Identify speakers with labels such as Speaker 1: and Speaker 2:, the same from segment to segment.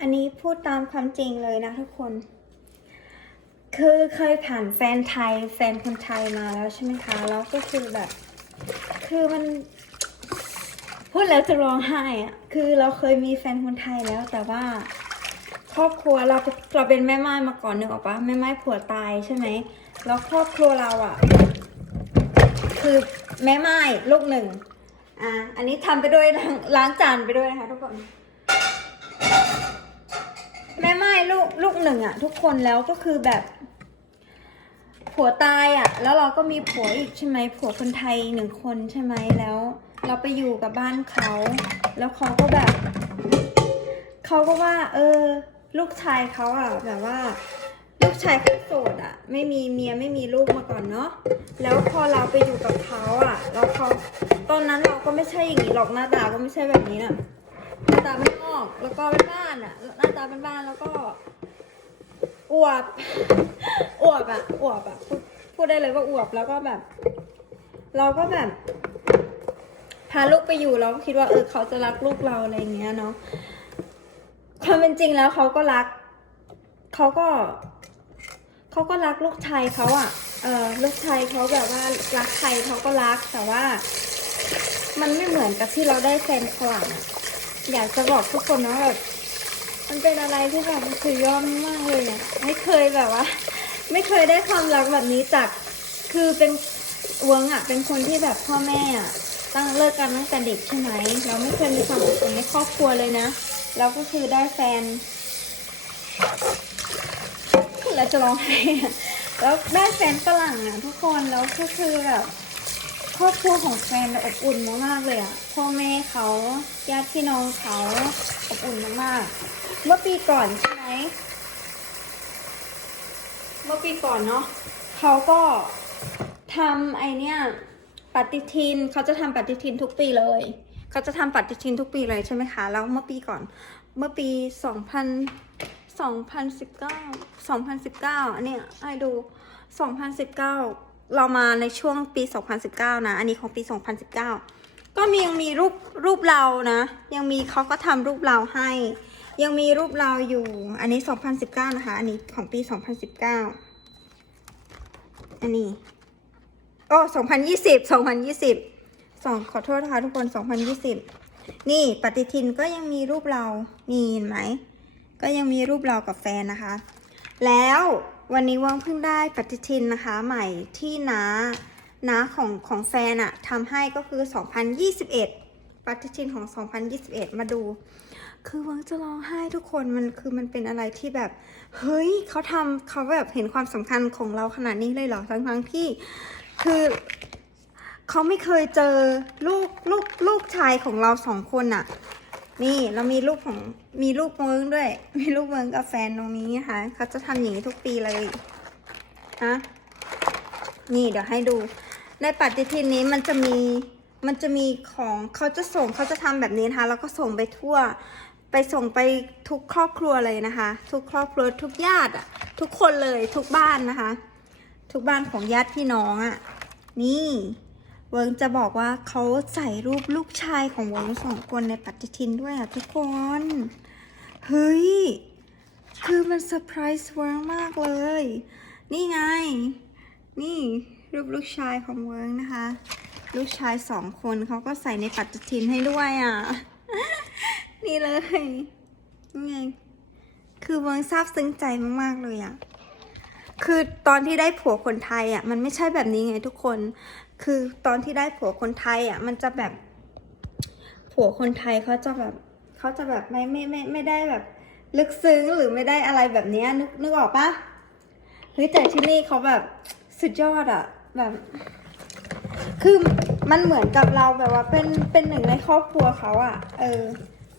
Speaker 1: อันนี้พูดตามความจริงเลยนะทุกคน คือเคยผ่านแฟนไทย แฟนคนไทยมาแล้วใช่ไหมคะ แล้วก็คือแบบ คือมัน พูดแล้วจะร้องไห้อะคือเราเคยมีแฟนคนไทยแล้วแต่ว่า ครอบครัวเราเราเป็นแม่ไม้มาก่อนนึกออกปะแม่ไม้ผัวตายใช่ไหมแล้วครอบครัวเราอะคือแม่ไม้ลูกหนึ่งอะอันนี้ทำไปด้วยล้างจานไปด้วยนะคะทุกคน ลูกลูกหนึ่งอะทุกคนแล้วก็คือแบบ ผัวตายอะแล้วเราก็มีผัวอีกใช่ไหมผัวคนไทยหนึ่งคนใช่ไหมแล้ว เราไปอยู่กับบ้านเขา แล้วเขาก็แบบเขาก็ว่า เออ ลูกชายเขาอะแบบว่า ลูกชายเขาโสดอะไม่มีเมียไม่มีลูกมาก่อนเนาะแล้วพอเราไปอยู่กับเขาอะแล้วเขาตอนนั้นเราก็ไม่ใช่อย่างนี้หรอกหน้าตาก็ไม่ใช่แบบนี้น่ะ หน้าตาไม่นอก แล้วก็เป็นบ้านอะ หน้าตาเป็นบ้านแล้วก็อวบอวบอะอวบอะพูดพูดได้เลยว่าอวบแล้วก็แบบ เราก็แบบพาลูกไปอยู่เราก็คิดว่าเออเขาจะรักลูกเราอะไรเงี้ยเนาะความเป็นจริงแล้วเขาก็รัก เขาก็เขาก็รักลูกชายเขาอะ่ะ เออลูกชายเขาแบบว่ารักใครเขาก็รักแต่ว่า มันไม่เหมือนกับที่เราได้แฟนฝรั่ง อยากจะบอกทุกคนนะแบบมันเป็นอะไรที่แบบมันคือยอดมากเลยอะไม่เคยแบบว่า ไม่เคยได้ความรักแบบนี้จากคือเป็นเวงอะเป็นคนที่แบบพ่อแม่อะตั้งเลิกกันตั้งแต่เด็กใช่ไหมเราไม่เคยมีความอบอุ่นในครอบครัวเลยนะแล้วก็คือได้แฟนแล้วจะร้องไห้แล้วได้แฟนฝรั่งอะทุกคนแล้วก็คือแบบ ครอบครัวของแฟนอบอุ่นมากๆเลยอะ พ่อแม่เขาญาติพี่น้องเขาอบอุ่นมากๆ เมื่อปีก่อนใช่ไหม เมื่อปีก่อนเนาะเขาก็ทำไอเนี้ยปฏิทินเขาจะทำปฏิทินทุกปีเลยเขาจะทำปฏิทินทุกปีเลยใช่ไหมคะ แล้วเมื่อปีก่อน เมื่อปีสองพัน2019 2019อันเนี้ยให้ดู2019เเรามาในช่วงปี 2019 นะ อันนี้ของปี 2019 ก็มียังมีรูปรูปเรานะ ยังมีเขาก็ทำรูปเราให้ ยังมีรูปเราอยู่ อันนี้ 2019 นะคะ อันนี้ของปี 2019 อันนี้โอ้2020 2020สองขอโทษนะคะทุกคน 2020 นี่ปฏิทินก็ยังมีรูปเรา นี่เห็นไหม ก็ยังมีรูปเรากับแฟนนะคะ แล้ว วันนี้ว่างเพิ่งได้ปฏิทินนะคะใหม่ที่น้าน้าของของแฟนอะทำให้ก็คือ 2021 ปฏิทินของ 2021 มาดู คือวังจะร้องไห้ทุกคนมันคือมันเป็นอะไรที่แบบ เฮ้ยเขาทำเขาแบบเห็นความสำคัญของเราขนาดนี้เลยเหรอทั้งทั้งที่คือเขาไม่เคยเจอลูกลูกลูกชายของเราสองคนอะ นี่เรามีรูปของมีรูปเวิร์กด้วย มีรูปเวิร์กกับแฟนตรงนี้นะคะเขาจะทำอย่างนี้ทุกปีเลยนะนี่เดี๋ยวให้ดู ในปฏิทินนี้มันจะมีมันจะมีของเขาจะส่งเขาจะทำแบบนี้นะคะแล้วก็ส่งไปทั่ว ไปส่งไปทุกครอบครัวเลยนะคะ ทุกครอบครัวทุกญาติอะทุกคนเลยทุกบ้านนะคะ ทุกบ้านของญาติพี่น้องอะนี่ เวิร์กจะบอกว่าเขาใส่รูปลูกชายของเวิร์กสองคนในปฏิทินด้วยอะทุกคน เฮ้ย คือมันเซอร์ไพรส์เวิร์กมากเลย นี่ไง นี่รูปลูกชายของเวิร์กนะคะ ลูกชายสองคนเขาก็ใส่ในปฏิทินให้ด้วยอะ นี่เลยนี่ไงคือเวิร์กซาบซึ้งใจมากๆเลยอะคือตอนที่ได้ผัวคนไทยอะมันไม่ใช่แบบนี้ไงทุกคน คือตอนที่ได้ผัวคนไทยอะมันจะแบบ ผัวคนไทยเขาจะแบบเขาจะแบบไม่ไม่ไม่ไม่ได้แบบ ลึกซึ้งหรือไม่ได้อะไรแบบนี้นึกนึกออกปะเฮ้ยแต่ที่นี่เขาแบบสุดยอดอะแบบ คือมันเหมือนกับเราแบบว่าเป็นเป็นหนึ่งในครอบครัวเขาอะ เออ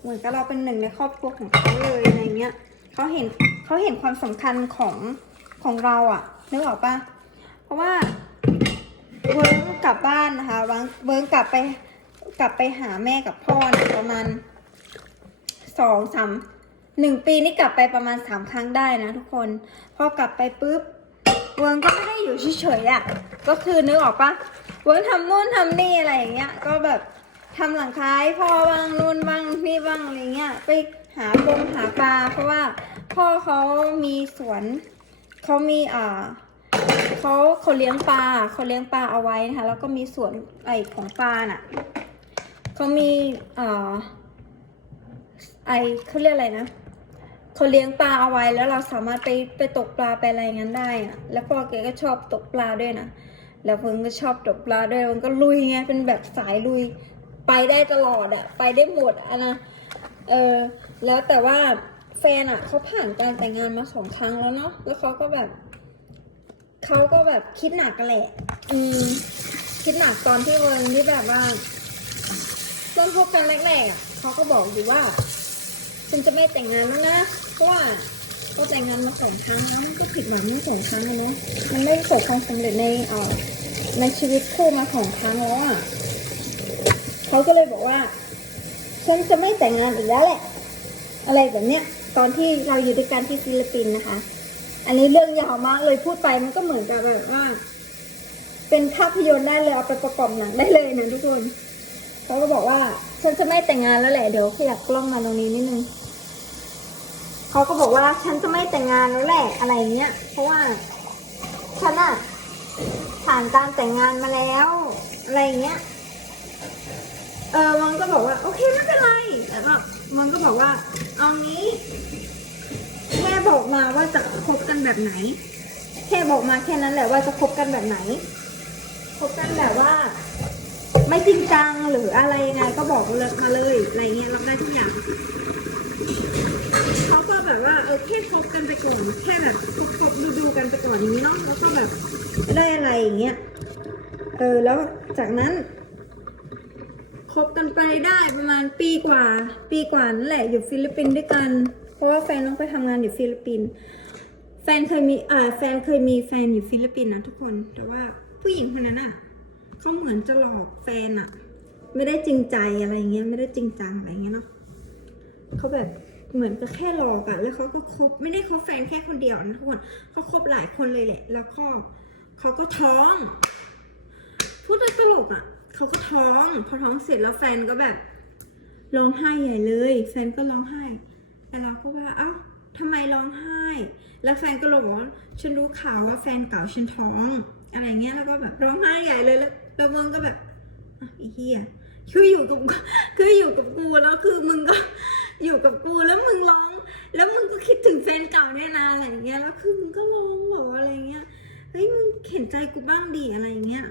Speaker 1: เหมือนกับเราเป็นหนึ่งในครอบครัวของเขาเลยอะไรเงี้ยเขาเห็นเขาเห็นความสำคัญของของเราอะนึกออกปะเพราะว่า เวิร์กกลับบ้านนะคะวังเวิร์กกลับไปกลับไปหาแม่กับพ่อนี่ยประมาณสองสามหนึ่งปีนี่กลับไปประมาณสามครั้งได้นะทุกคน พอกลับไปปุ๊บเวิร์กก็ไม่ได้อยู่เฉยๆอะ่ะก็คือนึกออกปะเวิร์กทำนู่นทำนี่อะไรอย่างเงี้ย ก็แบบททำหลังคาให้พ่อบ้างนู่นบ้างนี่บ้างอะไรเงี้ยไปหาปงหาปลาเพราะว่าพ่อเขามีสวนเขามีอ่า เขาเขาเลี้ยงปลาเขาเลี้ยงปลาเอาไว้นะคะ แล้วก็มีสวนไอของปลาน่ะเขามีเอ่าไอเขาเรียกอะไรนะเขาเลี้ยงปลาเอาไว้แล้วเราสามารถไปไปตกปลาไปอะไรงั้นได้อะแล้วพ่อแกก็ชอบตกปลาด้วยนะแล้วเพิ่งก็ชอบตกปลาด้วยมันก็ลุยไงเป็นแบบสายลุยไปได้ตลอดอะไปได้หมดอะนะเออแล้วแต่ว่าแฟนอะเขาผ่านการแต่งงานมาสองครั้งแล้วเนาะแล้วเขาก็แบบ เขาก็แบบคิดหนักกันแหละ อืม คิดหนักตอนที่วันที่แบบว่าตอนพบกันแรกๆอะเขาก็บอกอยู่ว่าฉันจะไม่แต่งงานแล้วนะเพราะว่าก็แต่งงานมาสองครั้งแล้วมันก็ผิดหวังมาสองครั้งแล้วเนาะมันไม่ประสบความสำเร็จในเอ่อในชีวิตคู่มาสองครั้งแล้วอะเขาก็เลยบอกว่า ฉันจะไม่แต่งงานอีกแล้วแหละ อะไรแบบเนี้ย ตอนที่เราอยู่ด้วยกันที่ฟิลิปปินส์นะคะ อันนี้เรื่องยาวมากเลยพูดไปมันก็เหมือนกับแบบว่า เป็นภาพยนตร์ได้เลยเอาไปประกอบหนังได้เลยนะทุกคนเขาก็บอกว่าฉันจะไม่แต่งงานแล้วแหละเดี๋ยวขยับกล้องมาตรงนี้นิดนึงเขาก็บอกว่าฉันจะไม่แต่งงานแล้วแหละอะไรเงี้ย เพราะว่าฉันอะผ่านการแต่งงานมาแล้ว อะไรเงี้ย เออมันก็บอกว่า โอเคไม่เป็นไรแต่ก็มันก็บอกว่า เอางี้ บอกมาว่าจะคบกันแบบไหน แค่บอกมาแค่นั้นแหละว่าจะคบกันแบบไหนคบกันแบบว่า ไม่จริงจังหรืออะไรยังไงก็บอกเลยมาเลยอะไรเงี้ยรับได้ทุกอย่างเขาก็แบบว่าเออแค่คบกันไปก่อนแค่แบบคบคบดูดูกันไปก่อนอย่างนี้เนาะแล้วก็แบบได้อะไรอย่างเงี้ยเออแล้วจากนั้นคบกันไปได้ประมาณปีกว่า ปีกว่านั่นแหละอยู่ฟิลิปปินส์ด้วยกัน เพราะว่าแฟนต้องไปทำงานอยู่ฟิลิปปินส์แฟนเคยมีอ่าแฟนเคยมีแฟนอยู่ฟิลิปปินส์นะทุกคน แต่ว่าผู้หญิงคนนั้นอะเขาเหมือนจะหลอกแฟนอะ ไม่ได้จริงใจอะไรเงี้ยไม่ได้จริงจังอะไรเงี้ยเนาะเขาแบบเหมือนกับแค่หลอกอะแล้วเขาก็คบไม่ได้คบแฟนแค่คนเดียวนะทุกคนเขาคบหลายคนเลยแหละ แล้วก็เขาก็ท้อง พูดตลกอะเขาก็ท้อง พอท้องเสร็จแล้วแฟนก็แบบร้องไห้ใหญ่เลย แฟนก็ร้องไห้ แต่เราก็ว่าเอ้าทำไมร้องไห้ แล้วแฟนก็เลยบอกว่าฉันรู้ข่าวว่าแฟนเก่าฉันท้อง อะไรเงี้ยแล้วก็แบบร้องไห้ใหญ่เลยแล้วแล้วมึงก็แบบอะไอ้เหี้ยคืออยู่กับคืออยู่กับกูแล้วคือมึงก็อยู่กับกูแล้วมึงร้อง แล้วมึงก็คิดถึงแฟนเก่าเนี่ยนะอะไรเงี้ยแล้วคือมึงก็ร้องแบบอะไรเงี้ยเฮ้ยมึงเห็นใจกูบ้างดิอะไรเงี้ย